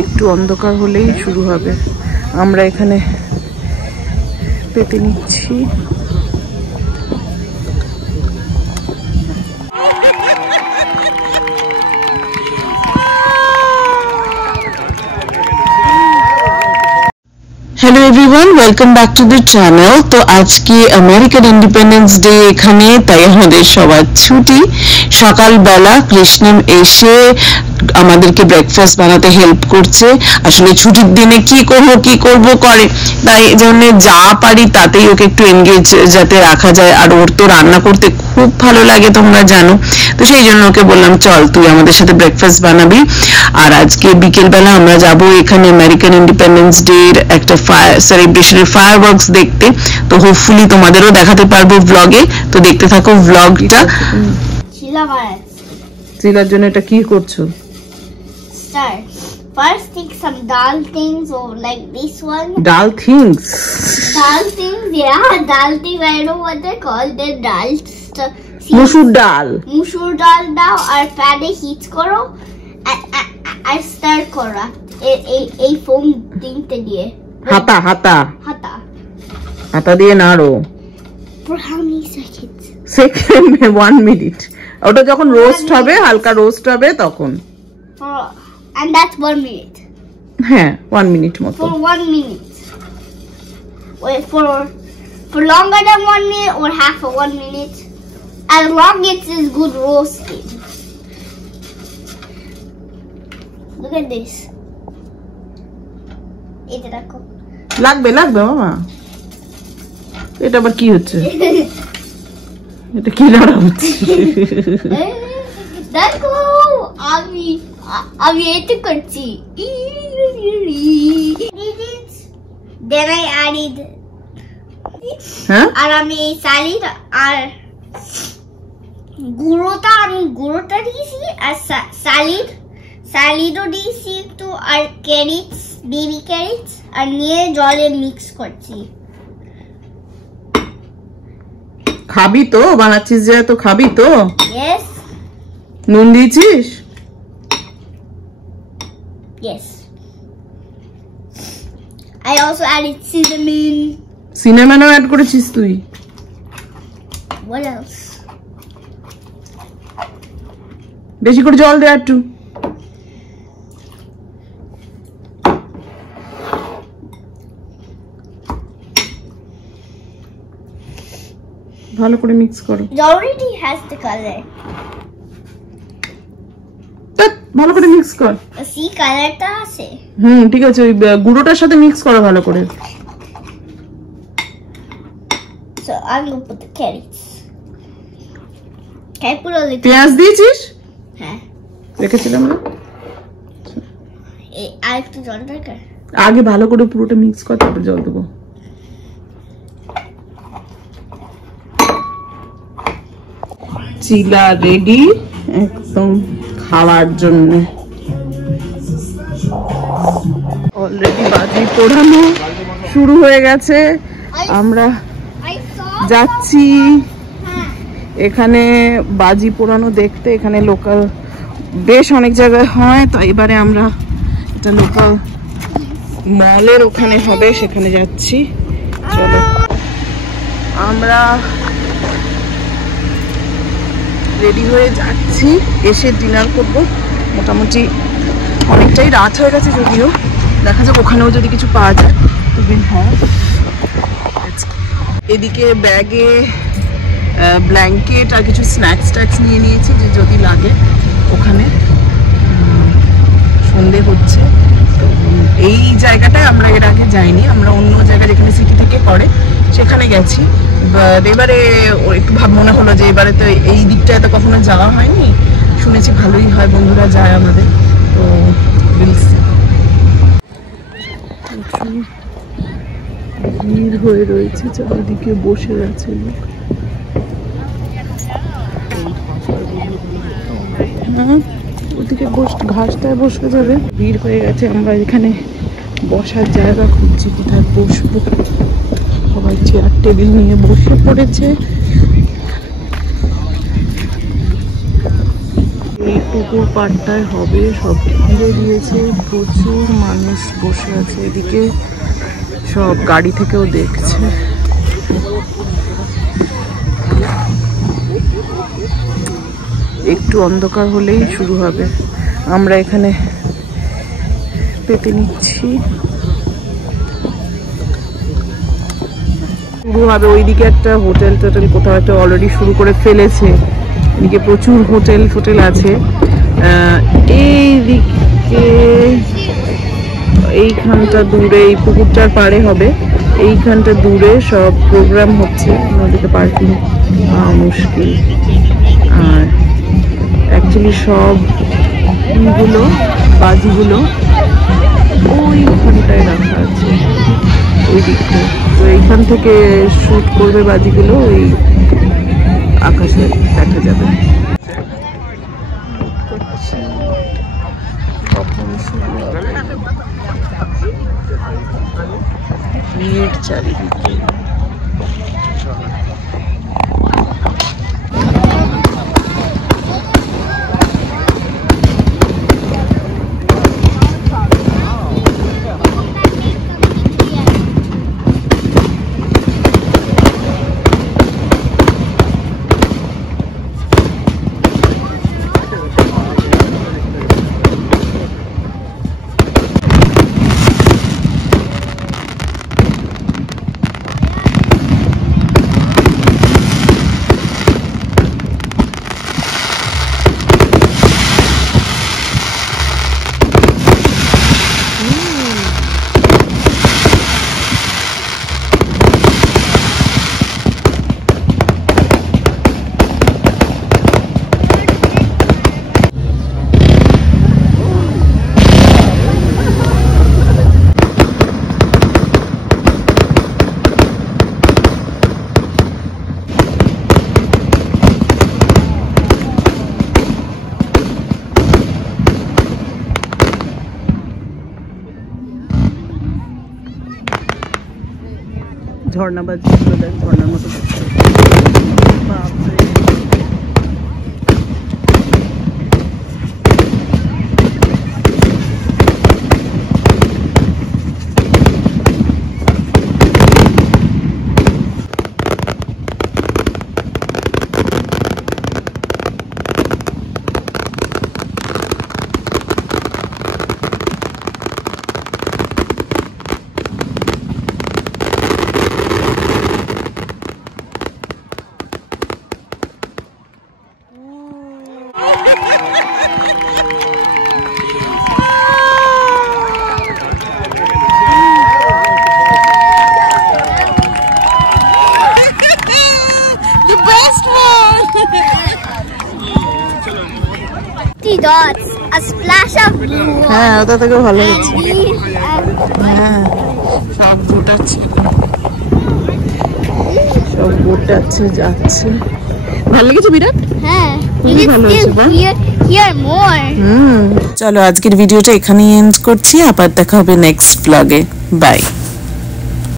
একটু অন্ধকার হলেই শুরু হবে। আমরা এখানে পেতে নিচ্ছি। Hello everyone, welcome back to the channel. तो आज की अमेरिकन इंडिपेंडेंस डे এখানে তাই আমাদের সবার ছুটি। সকালবেলা কৃষ্ণম এসে আমাদেরকে ব্রেকফাস্ট বানাতে হেল্প করছে। আসলে ছুটির দিনে কি করব করে, তাই জন্য যা পারি তাতেই ওকে একটু এনগেজ যাতে রাখা যায়। আর ওর তো রান্না করতে খুব ভালো লাগে, তোমরা জানো। তো সেই জন্য ওকে বললাম চল তুই আমাদের সাথে ব্রেকফাস্ট বানাবি। আর আজকে বিকেলবেলা আমরা যাব এখানে আমেরিকান ইন্ডিপেন্ডেন্স ডে এর একটা সেলিব্রেশনের ফায়ারওয়ার্কস দেখতে। তো হোপফুলি তোমাদেরও দেখাতে পারবো ব্লগে। তো দেখতে থাকো ব্লগটা। চিলার জন্য এটা কি করছো? First take some dal things or like this one. Dal things? Dal things, yeah. Dal things, I don't know what they're called. They're dal. Musur dal. Musur dal now. Our pan heat koro. I stir kora. A foam thing to diye. Hata দিয়ে নাড়ো। For how many seconds? Second 1 minute. ওটা যখন roast হবে, হালকা roast হবে তখন। And that's 1 minute. হ্যাঁ 1 minute মতো। For 1 minute. Wait, for longer than 1 minute or half of 1 minute. As long as it's good roasting. Look at this. এটা রাখো। লাগবে মামা। এটা আবার কি হচ্ছে? এটা কি নাড়া হচ্ছে? দেখো আমি এটা করছি। Then I added আর আমি সালিড আর গুঁড়োটা দিয়েছি আর সালিডও দিয়েছি একটু আর ক্যারেটস বেবি ক্যারেটস আর নিয়ে জলে মিক্স করছি। খাবি তো? বানাচ্ছিস যে তো খাবি তো? Yes. নুন দিয়েছিস? Yes. I also added cinnamon. Cinnamon add করেছিস তুই? What else? বেশি করে জল দে একটু। ভালো করে মিক্স করো। It already has the color. ভালো করে মিক্স কর। See কালারটা আছে। ঠিক আছে, ওই গুঁড়োটার সাথে মিক্স করো ভালো করে। So I'm gonna put the carrots. Can I put a little? পেঁয়াজ দিয়েছিস? হ্যাঁ রেখেছিলাম না। আর একটু জল দরকার। আগে ভালো করে পুরোটা মিক্স কর, তারপর জল দেবো। চিলা রেডি একদম খাওয়ার জন্য। অলরেডি বাজি পোড়ানো শুরু হয়ে গেছে। আমরা যাচ্ছি এখানে বাজি পোড়ানো দেখতে। এখানে লোকাল বেশ অনেক জায়গায় হয়, তো এবারে আমরা এটা লোকাল মলের ওখানে হবে, সেখানে যাচ্ছি। চলো আমরা রেডি হয়ে যাচ্ছি, এসে ডিনার করব। মোটামুটি অনেকটাই রাত হয়ে গেছে, যদিও দেখা যাক ওখানেও যদি কিছু পাওয়া যায় তো হ্যাঁ। এদিকে ব্যাগে ব্ল্যাঙ্কেট আর কিছু স্ন্যাক্স নিয়ে নিয়েছি, যে যদি লাগে ওখানে। সন্ধে হচ্ছে, তো এই জায়গাটায় আমরা এর আগে যাইনি। আমরা অন্য জায়গায় যেখানে সিটি থেকে পড়ে সেখানে গেছি। এবারে একটু মনে হলো যে এবারে তো এই দিকটায় তো কখনো যাওয়া হয়নি, শুনেছি ভালোই হয়, বন্ধুরা যায় আমাদের। তো ভিড় হয়ে রয়েছে, চারিদিকে বসে আছে লোক। ওদিকে ঘাসটায় বসে যাবে, ভিড় হয়ে গেছে। আমরা এখানে বসার জায়গা খুঁজছি, কোথায় বসবো। সবাই চেয়ার টেবিল নিয়ে বসে পড়েছে। পুকুর পাড়টায় হবে, সব ঘিরে দিয়েছে, প্রচুর মানুষ বসে আছে এদিকে, সব গাড়ি থেকেও দেখছে। একটু অন্ধকার হলেই শুরু হবে। আমরা এখানে পেতে নিচ্ছি, শুরু হবে। ওইদিকে একটা হোটেল টোটেল কোথাও একটা অলরেডি শুরু করে ফেলেছে, এদিকে প্রচুর হোটেল ফোটেল আছে। এইদিকে এইখানটা দূরে, এই পুকুরটার পাড়ে হবে, এইখানটা দূরে সব প্রোগ্রাম হচ্ছে, নদীতে পার্কিং মুশকিল। আর অ্যাকচুয়ালি সব গুলো বাজিগুলো ওইখানটায় রাখা আছে, ওই দিকটা। তো এইখান থেকে শুট করবে বাজিগুলো, ওই আকাশে দেখা যাবে। ভিড় চারিদিকে। ঝর্ণা বাজছিল, দেখ ঝর্ণার মতো dots, a splash of blue. হ্যাঁ, ওটা থেকে ভালো হচ্ছে। হ্যাঁ, সব গোটাচ্ছে, সব গোটাচ্ছে যাচ্ছে। ভালো লেগেছে বিরাট? হ্যাঁ, খুবই ভালো হয়েছে। Hear more. চলো আজকের ভিডিওটা এখানেই এন্ড করছি, আবার দেখা হবে নেক্সট ব্লগে। বাই।